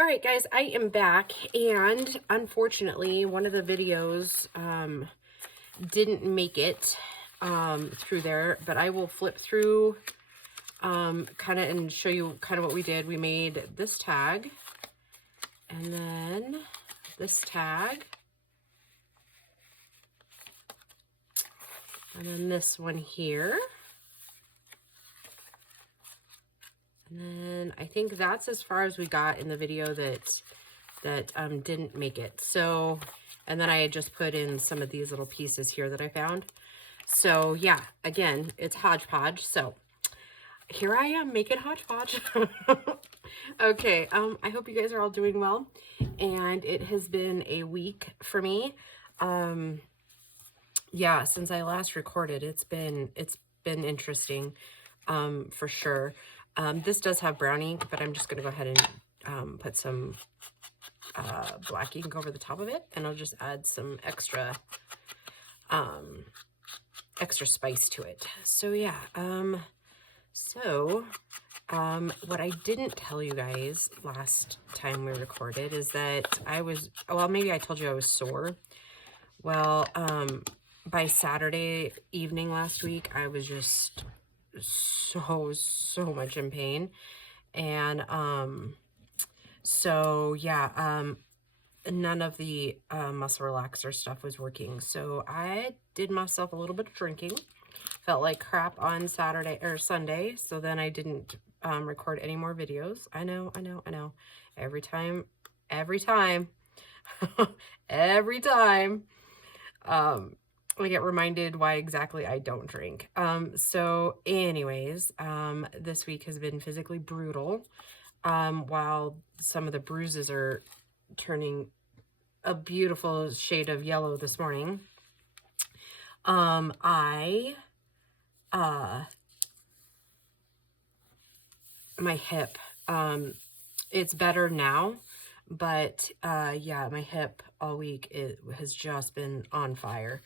All right, guys, I am back, and unfortunately, one of the videos didn't make it through there, but I will flip through kind of and show you kind of what we did. We made this tag, and then this tag, and then this one here. And then I think that's as far as we got in the video that didn't make it. So, and then I had just put in some of these little pieces here that I found. So yeah, again, it's Hodge Podge. So here I am making Hodge Podge. Okay, I hope you guys are all doing well. And it has been a week for me. Yeah, since I last recorded, it's been interesting, for sure. This does have brown ink, but I'm just going to go ahead and put some black ink over the top of it, and I'll just add some extra spice to it. So yeah, what I didn't tell you guys last time we recorded is that well, maybe I told you I was sore. Well, by Saturday evening last week, I was just so much in pain. And so yeah, none of the muscle relaxer stuff was working. So I did myself a little bit of drinking. Felt like crap on Saturday or Sunday, so then I didn't record any more videos. I know. Every time every time I get reminded why exactly I don't drink. So anyways, this week has been physically brutal, while some of the bruises are turning a beautiful shade of yellow this morning. My hip, it's better now, but yeah, my hip all week has just been on fire.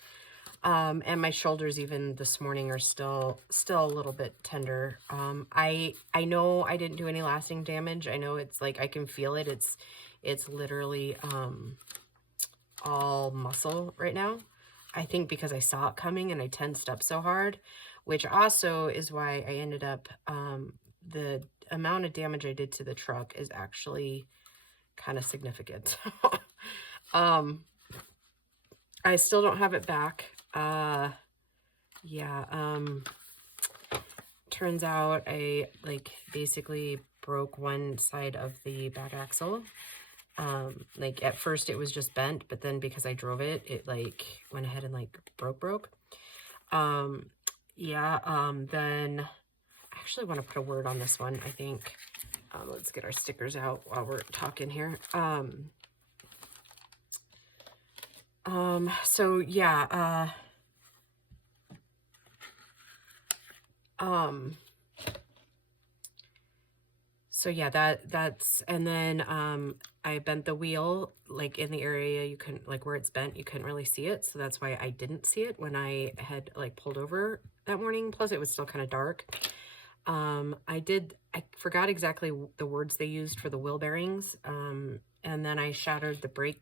And my shoulders even this morning are still a little bit tender. I know I didn't do any lasting damage. I know it's like I can feel it. It's literally all muscle right now. I think because I saw it coming and I tensed up so hard, which also is why I ended up the amount of damage I did to the truck is actually kind of significant. I still don't have it back. Yeah, turns out I basically broke one side of the back axle. Like at first it was just bent, but then because I drove it, it went ahead and broke. Yeah, then I actually want to put a word on this one, I think. Let's get our stickers out while we're talking here. So yeah, so yeah, that's, and then, I bent the wheel, in the area you couldn't, where it's bent, you couldn't really see it. So that's why I didn't see it when I had pulled over that morning. Plus it was still kind of dark. I forgot exactly the words they used for the wheel bearings. And then I shattered the brake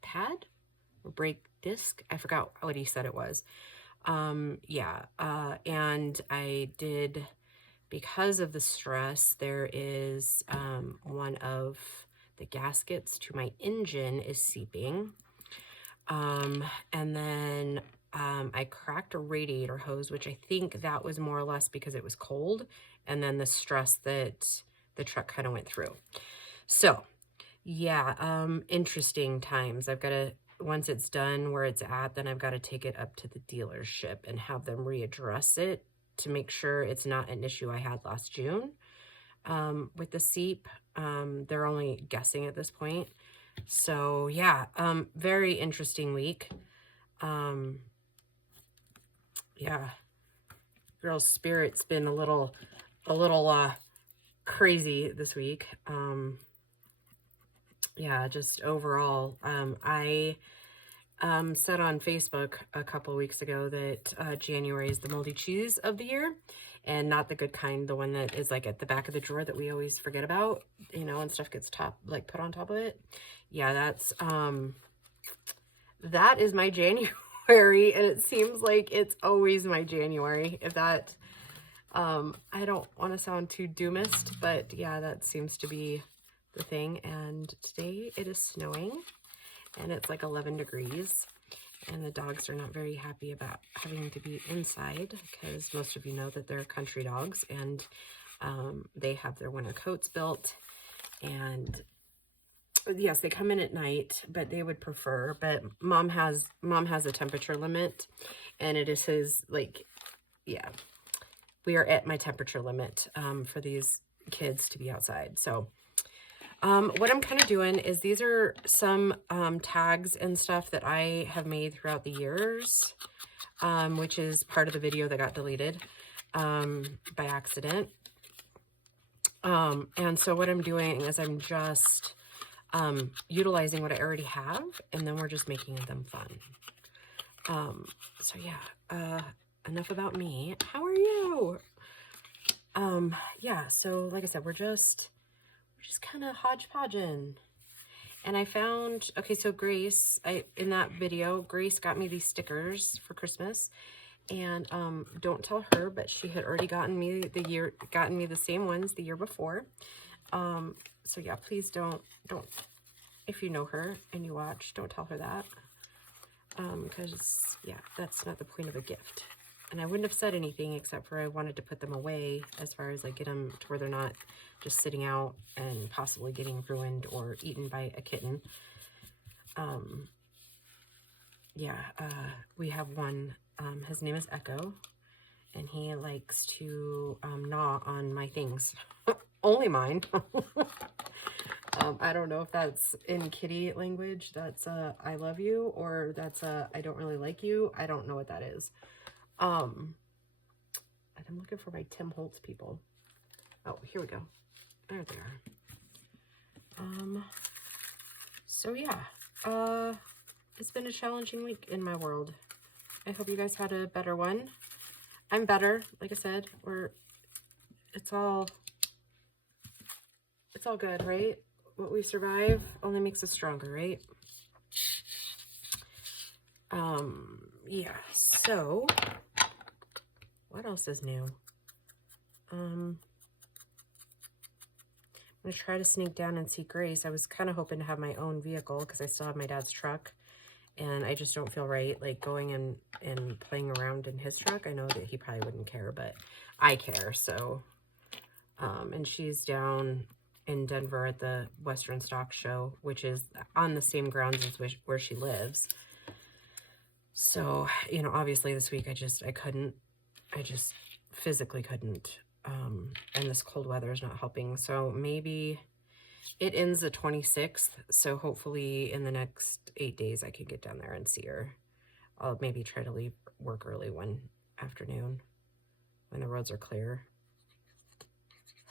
pad or brake disc. I forgot what he said it was. Yeah. And I did, because of the stress, there is, one of the gaskets to my engine is seeping. And then, I cracked a radiator hose, which I think that was more or less because it was cold, and then the stress that the truck kind of went through. So yeah, interesting times. I've got to, once it's done where it's at, then I've got to take it up to the dealership and have them readdress it to make sure it's not an issue I had last June with the seep. They're only guessing at this point. So yeah, very interesting week. Yeah, girl's spirit's been a little crazy this week. Yeah, just overall, I said on Facebook a couple weeks ago that January is the moldy cheese of the year, and not the good kind, the one that is like at the back of the drawer that we always forget about, you know, and stuff gets put on top of it. Yeah, that is my January, and it seems like it's always my January. If that, I don't want to sound too doomist, but yeah, that seems to be the thing. And today it is snowing, and it's like 11 degrees, and the dogs are not very happy about having to be inside, because most of you know that they're country dogs, and they have their winter coats built, and yes, they come in at night, but they would prefer, but mom has a temperature limit, and it is his, like, yeah, we are at my temperature limit for these kids to be outside. So what I'm kind of doing is, these are some tags and stuff that I have made throughout the years, which is part of the video that got deleted by accident. And so what I'm doing is I'm just utilizing what I already have, and then we're just making them fun. So yeah, enough about me. How are you? Yeah, so like I said, we're just kind of hodgepodging. And I found, okay, so Grace, in that video, Grace got me these stickers for Christmas, and don't tell her, but she had already gotten me the same ones the year before. So yeah, please don't, if you know her and you watch, don't tell her that, because yeah, that's not the point of a gift. And I wouldn't have said anything except for I wanted to put them away, as far as like get them to where they're not just sitting out and possibly getting ruined or eaten by a kitten. Yeah, we have one, his name is Echo, and he likes to gnaw on my things. Only mine. I don't know if that's in kitty language, that's I love you, or that's I don't really like you. I don't know what that is. And I'm looking for my Tim Holtz people. Oh, here we go. There they are. So yeah, it's been a challenging week in my world. I hope you guys had a better one. I'm better, like I said. It's all good, right? What we survive only makes us stronger, right? Yeah, so what else is new? I'm gonna try to sneak down and see Grace. I was kind of hoping to have my own vehicle, because I still have my dad's truck, and I just don't feel right like going and playing around in his truck. I know that he probably wouldn't care, but I care. So and she's down in Denver at the Western Stock Show, which is on the same grounds as where she lives. So, you know, obviously this week I just physically couldn't. And this cold weather is not helping. So maybe it ends the 26th. So hopefully in the next 8 days I can get down there and see her. I'll maybe try to leave work early one afternoon when the roads are clear.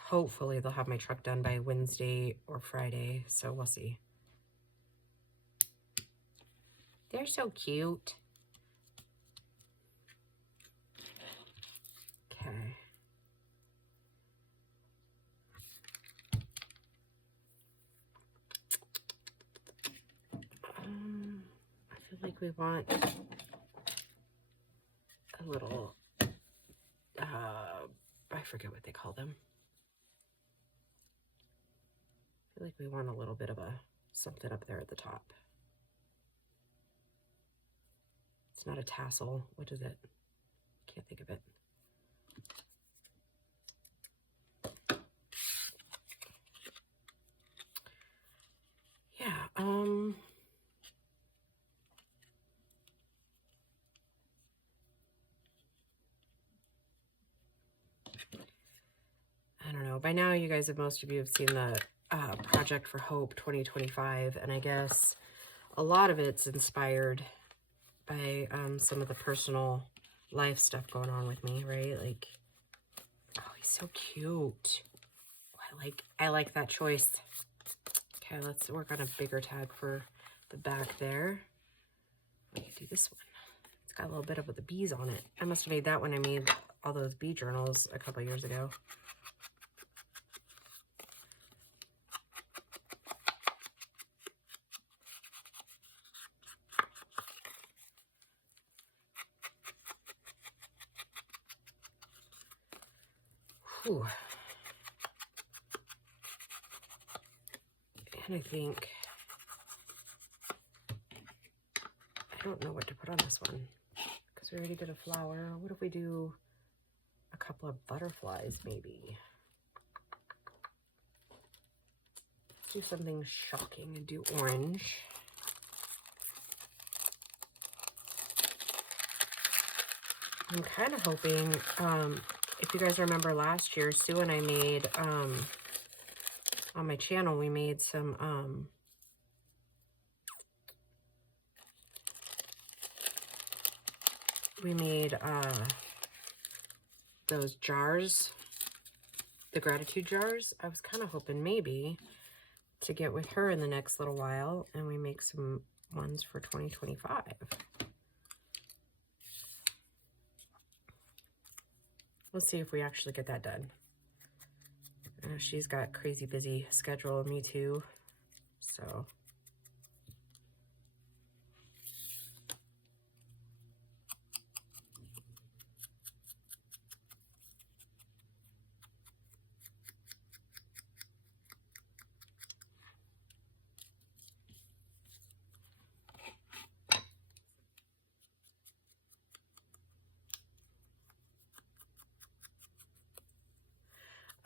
Hopefully they'll have my truck done by Wednesday or Friday. So we'll see. They're so cute. Okay. I feel like we want a little, I forget what they call them. I feel like we want a little bit of something up there at the top. It's not a tassel. What is it? Can't think of it. Yeah, I don't know. By now, most of you have seen the Project for Hope 2025, and I guess a lot of it's inspired by some of the personal life stuff going on with me, right? Like, oh, he's so cute. I like that choice. Okay, let's work on a bigger tag for the back there. do this one. It's got a little bit of the bees on it. I must have made that when I made all those bee journals a couple years ago. Whew. And I think, I don't know what to put on this one because we already did a flower. What if we do a couple of butterflies maybe? Let's do something shocking and do orange. I'm kind of hoping, if you guys remember last year, Sue and I made, on my channel, we made some, those jars, the gratitude jars. I was kind of hoping maybe to get with her in the next little while and we make some ones for 2025. Let's see if we actually get that done. She's got crazy busy schedule, me too, so.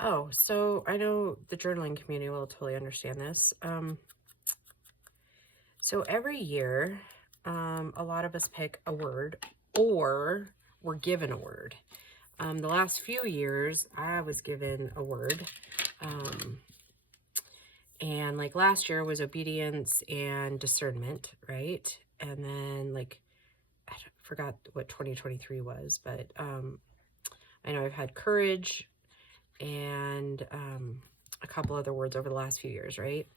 Oh, so I know the journaling community will totally understand this. So every year, a lot of us pick a word or we're given a word. The last few years, I was given a word. And like last year was obedience and discernment, right? And then like, I forgot what 2023 was, but I know I've had courage and a couple other words over the last few years, right?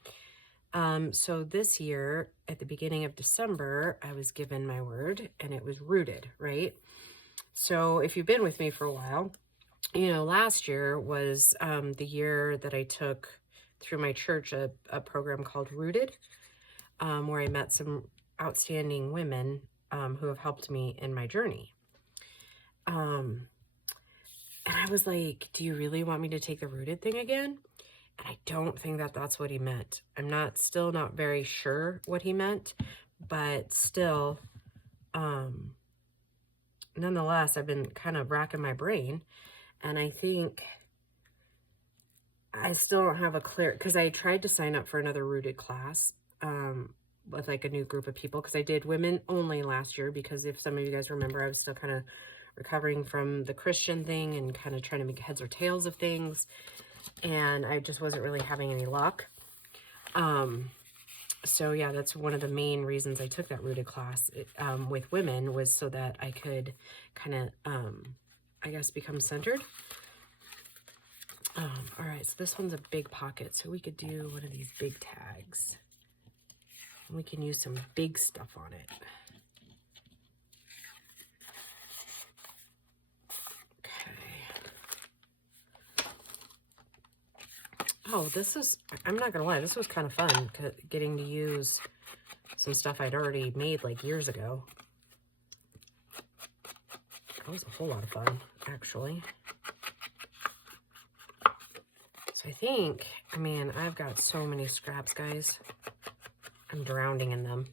So this year, at the beginning of December, I was given my word, and it was rooted, right? So if you've been with me for a while, you know, last year was the year that I took through my church a program called Rooted, where I met some outstanding women who have helped me in my journey. And I was like, do you really want me to take the Rooted thing again? And I don't think that that's what he meant. I'm still not very sure what he meant, but still, nonetheless, I've been kind of racking my brain, and I think I still don't have a clear, because I tried to sign up for another Rooted class, with like a new group of people, because I did women only last year, because if some of you guys remember, I was still kind of recovering from the Christian thing and kind of trying to make heads or tails of things. And I just wasn't really having any luck. So yeah, that's one of the main reasons I took that Rooted class with women, was so that I could kind of, I guess, become centered. All right, so this one's a big pocket, so we could do one of these big tags. We can use some big stuff on it. Oh, I'm not gonna lie, this was kind of fun, getting to use some stuff I'd already made like years ago. That was a whole lot of fun, actually. So I think, I mean, I've got so many scraps, guys. I'm drowning in them.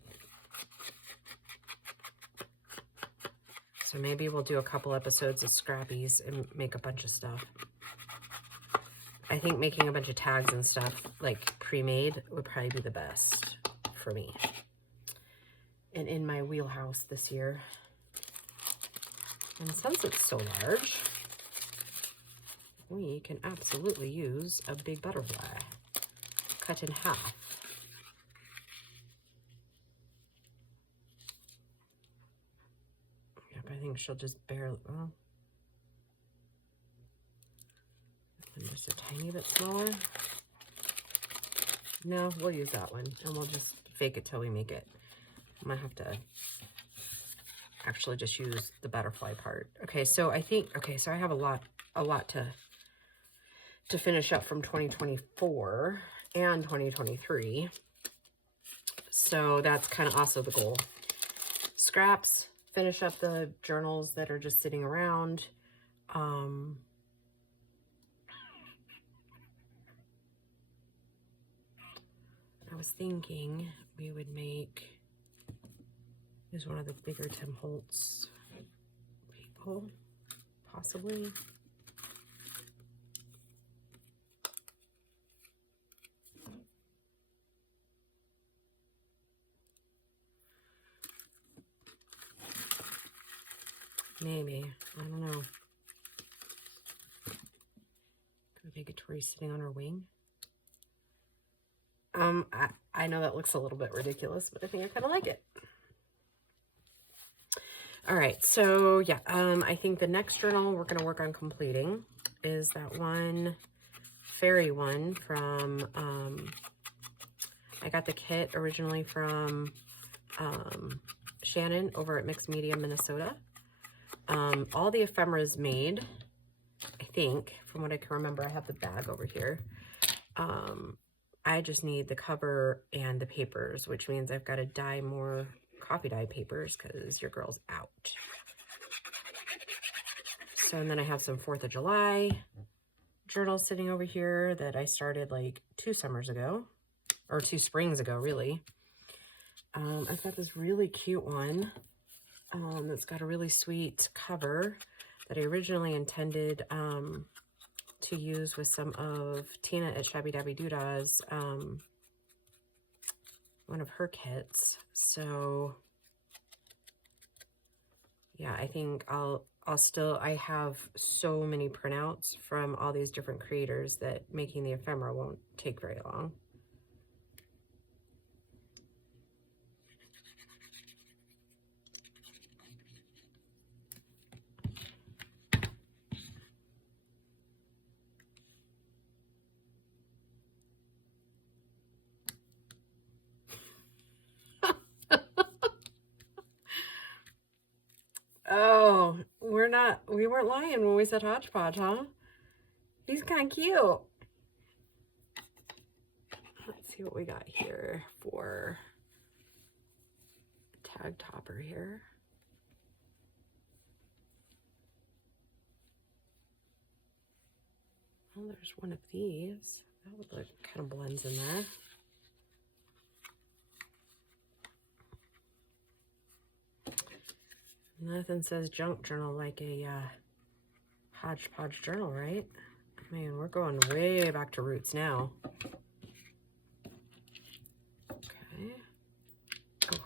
So maybe we'll do a couple episodes of scrappies and make a bunch of stuff. I think making a bunch of tags and stuff, like pre-made, would probably be the best for me. And in my wheelhouse this year. And since it's so large, we can absolutely use a big butterfly cut in half. Yep, I think she'll just barely, well, and just a tiny bit smaller. No, we'll use that one, and we'll just fake it till we make it. I might have to actually just use the butterfly part. Okay, so I think, okay, so I have a lot to finish up from 2024 and 2023. So that's kind of also the goal. Scraps, finish up the journals that are just sitting around. I was thinking we would use one of the bigger Tim Holtz people, possibly. Maybe, I don't know. Obligatory sitting on her wing. I know that looks a little bit ridiculous, but I think I kind of like it. All right, so yeah, I think the next journal we're going to work on completing is that one fairy one from, I got the kit originally from Shannon over at Mixed Media, Minnesota. All the ephemeras made, I think, from what I can remember. I have the bag over here. I just need the cover and the papers, which means I've got to dye more coffee dye papers because your girl's out. So, and then I have some 4th of July journals sitting over here that I started like 2 summers ago, or 2 springs ago, really. I've got this really cute one that's got a really sweet cover that I originally intended to use with some of Tina at Shabby Dabby Doodah's, one of her kits. So yeah, I think I have so many printouts from all these different creators that making the ephemera won't take very long. Oh, we weren't lying when we said Hodge Podge, huh? He's kind of cute. Let's see what we got here for tag topper here. Well, there's one of these. That would look kind of blends in there. Nothing says junk journal like a Hodge Podge journal, right? Man, we're going way back to roots now. Okay. Oh.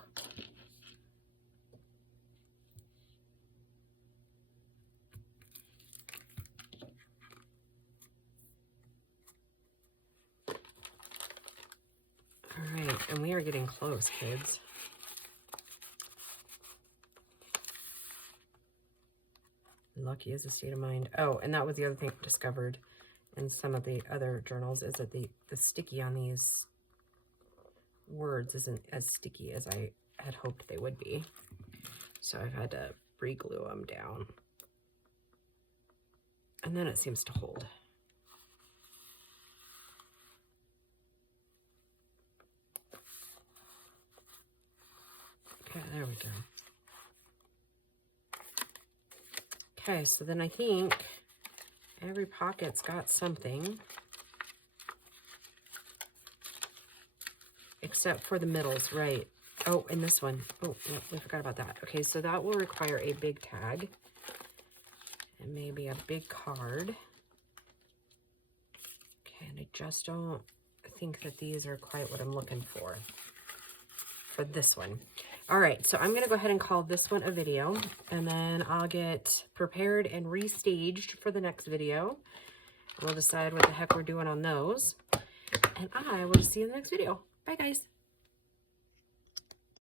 All right, and we are getting close, kids. Lucky is a state of mind. Oh, and that was the other thing I discovered in some of the other journals, is that the sticky on these words isn't as sticky as I had hoped they would be. So I've had to re-glue them down. And then it seems to hold. Okay, there we go. Okay, so then I think every pocket's got something, except for the middles, right? Oh, and this one. Oh, no, we forgot about that. Okay, so that will require a big tag and maybe a big card. Okay, and I just don't think that these are quite what I'm looking for this one. All right, so I'm gonna go ahead and call this one a video, and then I'll get prepared and restaged for the next video. We'll decide what the heck we're doing on those, and I will see you in the next video. Bye, guys.